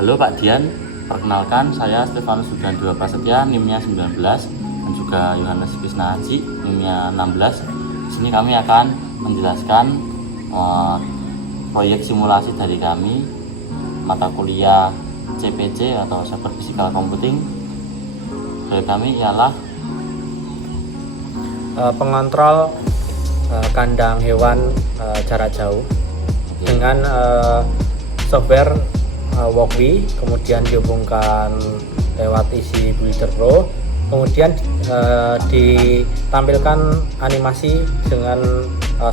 Halo Pak Dian, perkenalkan saya Stefanus Subrandua Prasetya, NIM-nya 19 dan juga Yohanes Krisna Haji, NIM-nya 16. Di sini kami akan menjelaskan proyek simulasi dari kami, mata kuliah CPC atau Cyber Physical Computing. Proyek kami ialah pengontrol kandang hewan jarak jauh dengan software Walkwi, kemudian dihubungkan lewat Easy Builder Pro, kemudian ditampilkan animasi dengan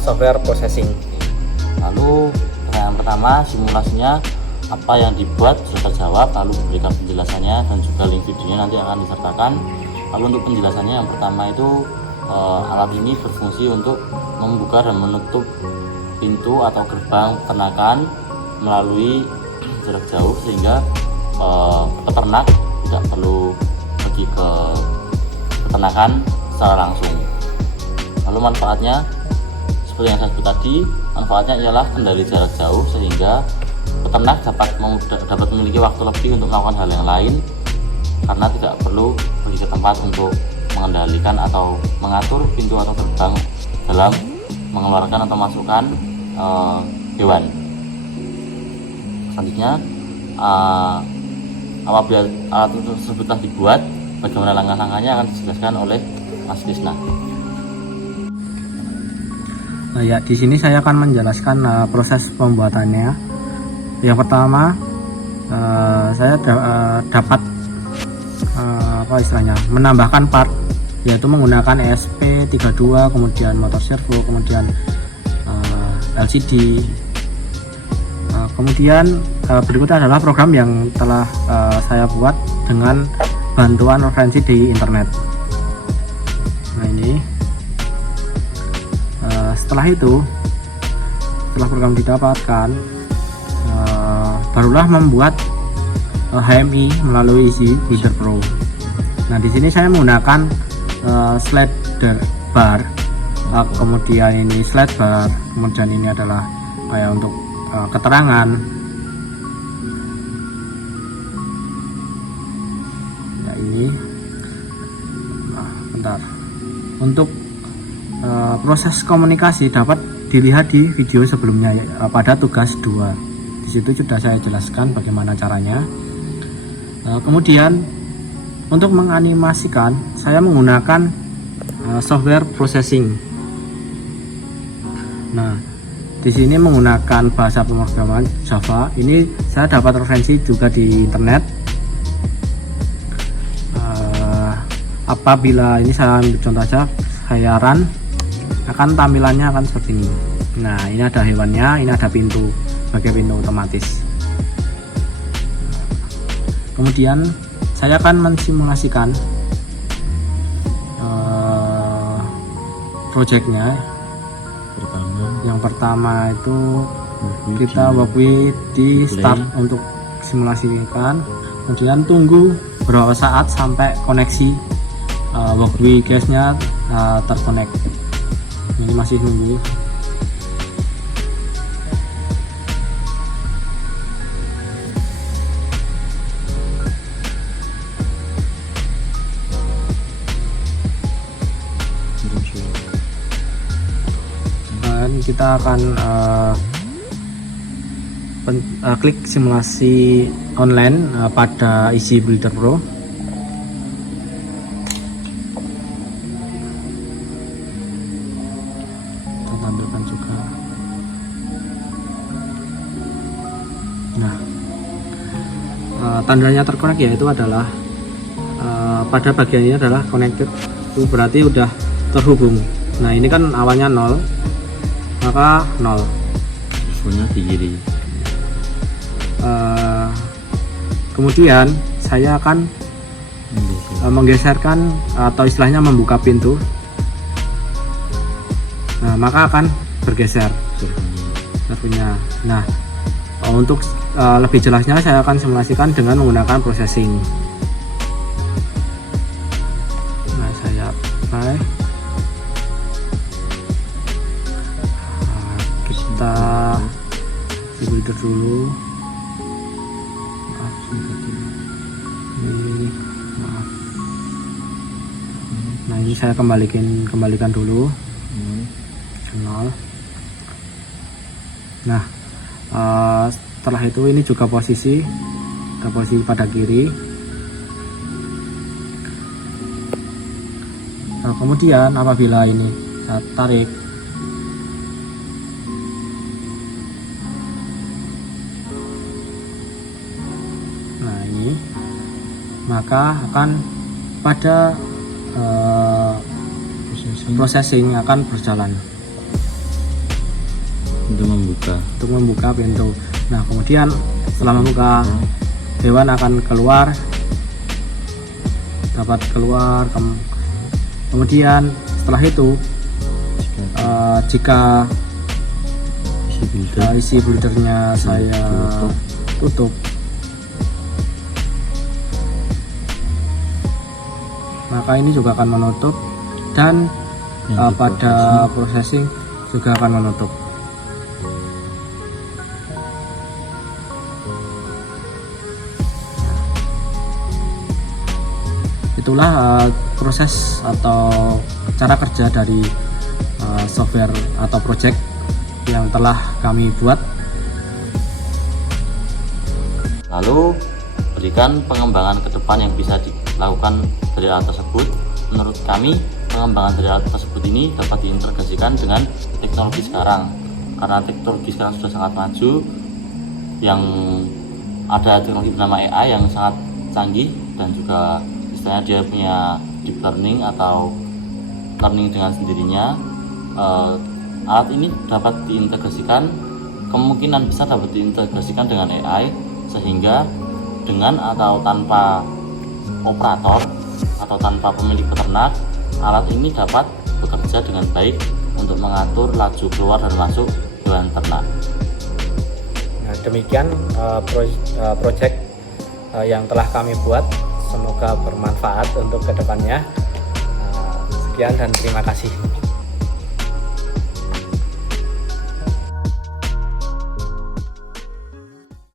software processing. Lalu yang pertama, simulasinya apa yang dibuat sudah terjawab, lalu memberikan penjelasannya dan juga link videonya nanti akan disertakan. Lalu untuk penjelasannya yang pertama itu alat ini berfungsi untuk membuka dan menutup pintu atau gerbang peternakan melalui jarak jauh sehingga peternak tidak perlu pergi ke peternakan secara langsung. Lalu manfaatnya seperti yang saya sebut tadi, manfaatnya ialah kendali jarak jauh sehingga peternak dapat memiliki waktu lebih untuk melakukan hal yang lain karena tidak perlu pergi ke tempat untuk mengendalikan atau mengatur pintu atau gerbang dalam mengeluarkan atau masukkan hewan. Selanjutnya, apabila alat tersebut telah dibuat, bagaimana langkah-langkahnya akan dijelaskan oleh Mas Krisna. Ya, di sini saya akan menjelaskan proses pembuatannya. Yang pertama, saya dapat menambahkan part, yaitu menggunakan ESP32, kemudian motor servo, kemudian LCD. Kemudian berikutnya adalah program yang telah saya buat dengan bantuan referensi di internet. Nah ini, setelah program didapatkan, barulah membuat HMI melalui Easy Builder Pro. Nah di sini saya menggunakan slider bar, kemudian ini slide bar, kemudian ini adalah kayak untuk keterangan. Ya ini, bentar. Untuk proses komunikasi dapat dilihat di video sebelumnya pada tugas 2. Di situ sudah saya jelaskan bagaimana caranya. Kemudian untuk menganimasikan saya menggunakan software processing. Nah, di sini menggunakan bahasa pemrograman Java. Ini saya dapat referensi juga di internet. Apabila ini saya ambil contoh saja, saya run, akan tampilannya akan seperti ini. Nah, ini ada hewannya, ini ada pintu sebagai pintu otomatis. Kemudian saya akan mensimulasikan projectnya. Yang pertama itu kita Walkwi di start untuk simulasikan, kemudian tunggu beberapa saat sampai koneksi Walkwi gasnya terkonek. Ini masih nunggu. Kita akan klik simulasi online pada Easy Builder Pro. Kita tampilkan juga. Nah, tandanya terkonek yaitu adalah pada bagian ini adalah connected, itu berarti udah terhubung. Nah ini kan awalnya 0, maka 0. Semuanya di kiri. Kemudian saya akan menggeserkan atau istilahnya membuka pintu. Nah, maka akan bergeser servernya. Nah, untuk lebih jelasnya saya akan simulasikan dengan menggunakan processing. Nah, saya apply. Kita builder dulu. ini saya kembalikan dulu nol. Nah, setelah itu ini juga posisi pada kiri. Nah, kemudian apabila ini saya tarik, nah ini maka akan pada processing akan berjalan untuk membuka pintu. Nah, kemudian setelah membuka, hewan akan dapat keluar. Kemudian setelah itu jika isi buildernya saya tutup, maka ini juga akan menutup, dan pada processing juga akan menutup. Itulah proses atau cara kerja dari software atau project yang telah kami buat. Lalu berikan pengembangan ke depan yang bisa dilakukan dari alat tersebut. Menurut kami, pengembangan dari alat tersebut ini dapat diintegrasikan dengan teknologi sekarang, karena teknologi sekarang sudah sangat maju. Yang ada teknologi bernama AI yang sangat canggih, dan juga istilahnya dia punya deep learning atau learning dengan sendirinya. Alat ini dapat diintegrasikan, kemungkinan besar dapat diintegrasikan dengan AI, sehingga dengan atau tanpa operator atau tanpa pemilik peternak, alat ini dapat bekerja dengan baik untuk mengatur laju keluar dan masuk hewan ternak. Nah, demikian project yang telah kami buat. Semoga bermanfaat untuk kedepannya. Sekian dan terima kasih.